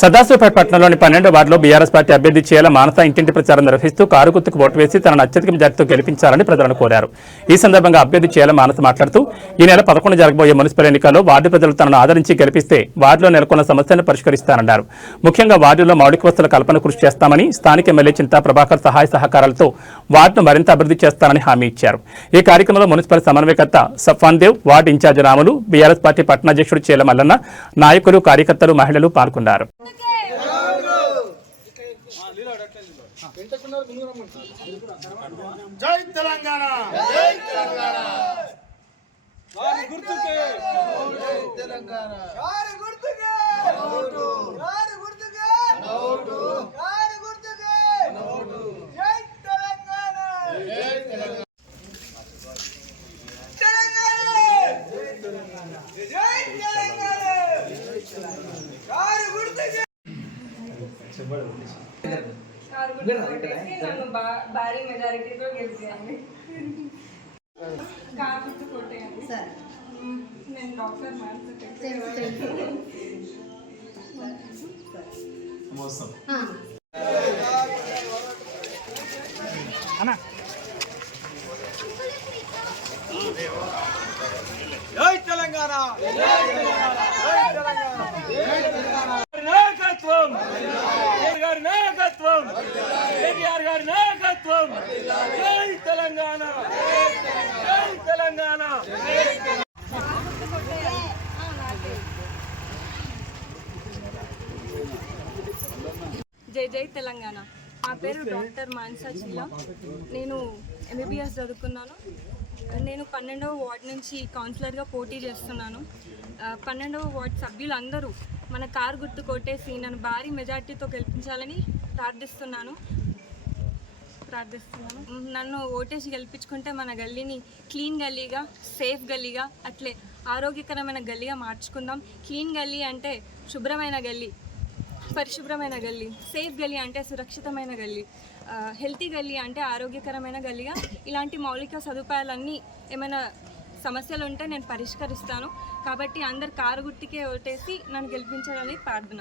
సదాశివపేట పట్టణంలోని పన్నెండో వార్డులో బీఆర్ఎస్ పార్టీ అభ్యర్థి చేయాల మానస ఇంటింటి ప్రచారం నిర్వహిస్తూ కారు గుర్తుకు ఓటు వేసి తనను అత్యధిక మెజార్టీతో గెలిపించాలని ప్రజలను కోరారు. ఈ సందర్భంగా అభ్యర్థి చేయాల మానస మాట్లాడుతూ ఈ నెల పదకొండు జరగబోయే మున్సిపల్ ఎన్నికల్లో వార్డు ప్రజలు తనను ఆదరించి గెలిపిస్తే వార్డులో నెలకొన్న సమస్యలను పరిష్కరిస్తానన్నారు. ముఖ్యంగా వార్డులో మౌలిక వసతుల కల్పన కృషి చేస్తామని స్థానిక ఎమ్మెల్యే చింతా ప్రభాకర్ సహాయ సహకారాలతో వార్డును మరింత అభివృద్ధి చేస్తానని హామీ ఇచ్చారు. ఈ కార్యక్రమంలో మున్సిపల్ సమన్వయకర్త Safan Dev ward incharge Ramulu BRS party పట్టణాధ్యక్షుడు Chela Mallanna నాయకులు కార్యకర్తలు మహిళలు పాల్గొన్నారు. జై తెలంగాణ! జై తెలంగాణ! వారి గుర్తుకే! గారి గుర్తుకే! గారి గుర్తుకే! గారి గుర్తుకే! జై తెలంగాణ! తెలంగాణ! జై తెలంగాణ! గారి కొట్టేసి నన్ను భారీ మెజారిటీతో గెలిచేయండి కొట్టేయండి. మ్మ్. నేను డాక్టర్ మ్యాథ్స్ జై తెలంగాణ! నాయకత్వం ప్రభుత్వం. జై తెలంగాణ. జై తెలంగాణ. జై జై తెలంగాణ. నా పేరు డాక్టర్ మాన్సా చిల్లా నేను ఎంబీబీఎస్ చదువుకున్నాను. నేను పన్నెండవ వార్డ్ నుంచి కౌన్సిలర్గా పోటీ చేస్తున్నాను. పన్నెండవ వార్డ్ సభ్యులందరూ మన కారు గుర్తు కొట్టేసి నన్ను భారీ మెజార్టీతో గెలిపించాలని ప్రార్థిస్తున్నాను. ప్రార్థిస్తున్నాను. నన్ను ఓటేసి గెలిపించుకుంటే మన గల్లీని క్లీన్ గల్లీగా సేఫ్ గల్లీగా అట్లే ఆరోగ్యకరమైన గల్లీగా మార్చుకుందాం. క్లీన్ గల్లీ అంటే శుభ్రమైన గల్లీ పరిశుభ్రమైన గల్లీ సేఫ్ గల్లీ అంటే సురక్షితమైన గల్లీ హెల్తీ గల్లీ అంటే ఆరోగ్యకరమైన గల్లీగా. ఇలాంటి మౌలిక సదుపాయాలన్నీ ఏమైనా సమస్యలు ఉంటే నేను పరిష్కరిస్తాను. కాబట్టి అందరు కారు గుర్తికే ఓటేసి నన్ను గెలిపించాలని ప్రార్థన.